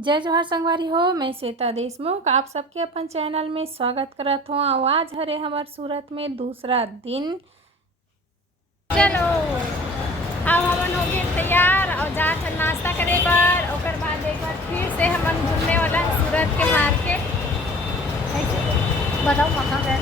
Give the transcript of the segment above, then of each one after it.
जय जोहार संगवारी हो। मैं श्वेता देशमुख आप सबके अपन चैनल में स्वागत करत हूँ। आज हरे हमार सूरत में दूसरा दिन। चलो अब हमन हो गए तैयार और जात हन नाश्ता करे बर। ओकर बाद एक बार फिर से हमन घूमने वाला है सूरत के मार्केट। बताओ कहाँ गए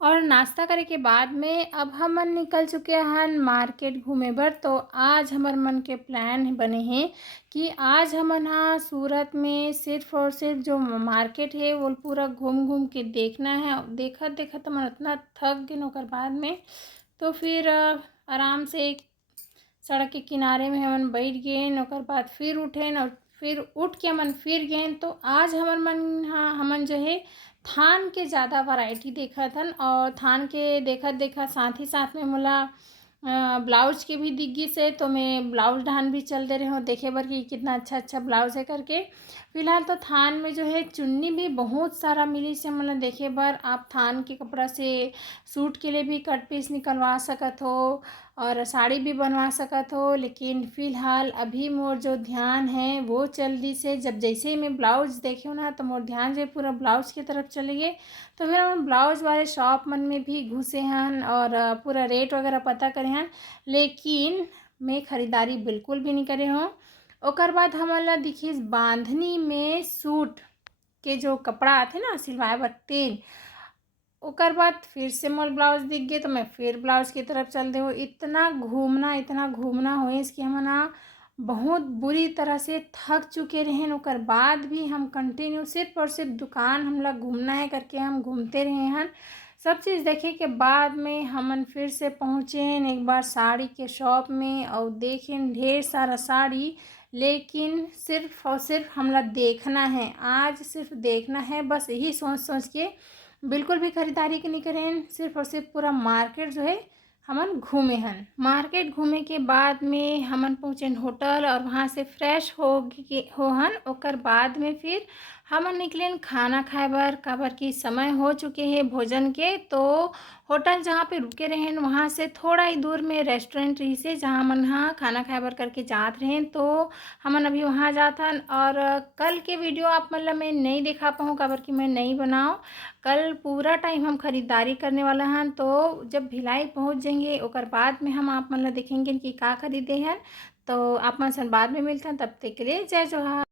और नाश्ता करे के बाद में अब हमन निकल चुके हैं मार्केट घूमे बर। तो आज हमार मन के प्लान बने हैं कि आज हमन हाँ सूरत में सिर्फ और सिर्फ जो मार्केट है वो पूरा घूम घूम के देखना है। देखत देखत हमन इतना थक गए ओकर बाद में तो फिर आराम से एक सड़क के किनारे में हमन बैठ गए। ओकर बाद फिर उठेन और फिर उठ के हमन फिर गए। तो आज हमन मन हाँ हमन जो है थान के ज़्यादा वैरायटी देखत हन और थान के देखत देखत साथ ही साथ में मोला ब्लाउज के भी दिख गई से। तो मैं ब्लाउज ढान भी चल दे रही हूँ देखे बर कि कितना अच्छा अच्छा ब्लाउज है करके। फिलहाल तो थान में जो है चुन्नी भी बहुत सारा मिली से मतलब देखे बर। आप थान के कपड़ा से सूट के लिए भी कट पीस निकलवा सकत हो और साड़ी भी बनवा सकत हो। लेकिन फ़िलहाल अभी मोर जो ध्यान है वो चल दी से जब जैसे ही मैं ब्लाउज देखे ना तो मोर ध्यान जो पूरा ब्लाउज की तरफ चले गए। तो फिर हम ब्लाउज वाले शॉप मन में भी घुसे हैं और पूरा रेट वगैरह पता करे हैं। लेकिन मैं ख़रीदारी बिल्कुल भी नहीं करे हूँ। ओकर बाद हमला दिखिस बांधनी में सूट के जो कपड़ा आते ना सिलवाए बर तेल। ओकर बाद फिर से मोल ब्लाउज दिख गए तो मैं फिर ब्लाउज की तरफ चल दे। इतना घूमना हो इसकी हम ना बहुत बुरी तरह से थक चुके रहें। ओकर बाद भी हम कंटिन्यू सिर्फ और सिर्फ दुकान हमला घूमना है करके हम घूमते रहे हैं। सब चीज़ देखे के बाद में हमन फिर से पहुँचे एक बार साड़ी के शॉप में और देखें ढेर सारा साड़ी। लेकिन सिर्फ और सिर्फ हमला देखना है, आज सिर्फ देखना है बस यही सोच सोच के बिल्कुल भी खरीदारी के नहीं करें। सिर्फ और सिर्फ पूरा मार्केट जो है हमन घूमे हन। मार्केट घूमे के बाद में हमन पहुँचे होटल और वहाँ से फ्रेश हो हन। ओकर बाद में फिर हमन निकले खाना खाए बर काबर की समय हो चुके हैं भोजन के। तो होटल जहाँ पे रुके रहें वहाँ से थोड़ा ही दूर में रेस्टोरेंट रही से जहाँ हमन हाँ खाना खाए बर करके जात रहें। तो हमन अभी वहाँ जाथन और कल के वीडियो आप मतलब मैं नहीं दिखा पाऊँ काबर की मैं नहीं बनाऊँ। कल पूरा टाइम हम खरीदारी करने वाला हैं। तो जब भिलाई पहुँच जाएंगे ओकर बाद में हम आप मतलब देखेंगे कि का खरीदे हैं। तो आप मन से बाद में मिलते हैं, तब तक के लिए जय जोहार।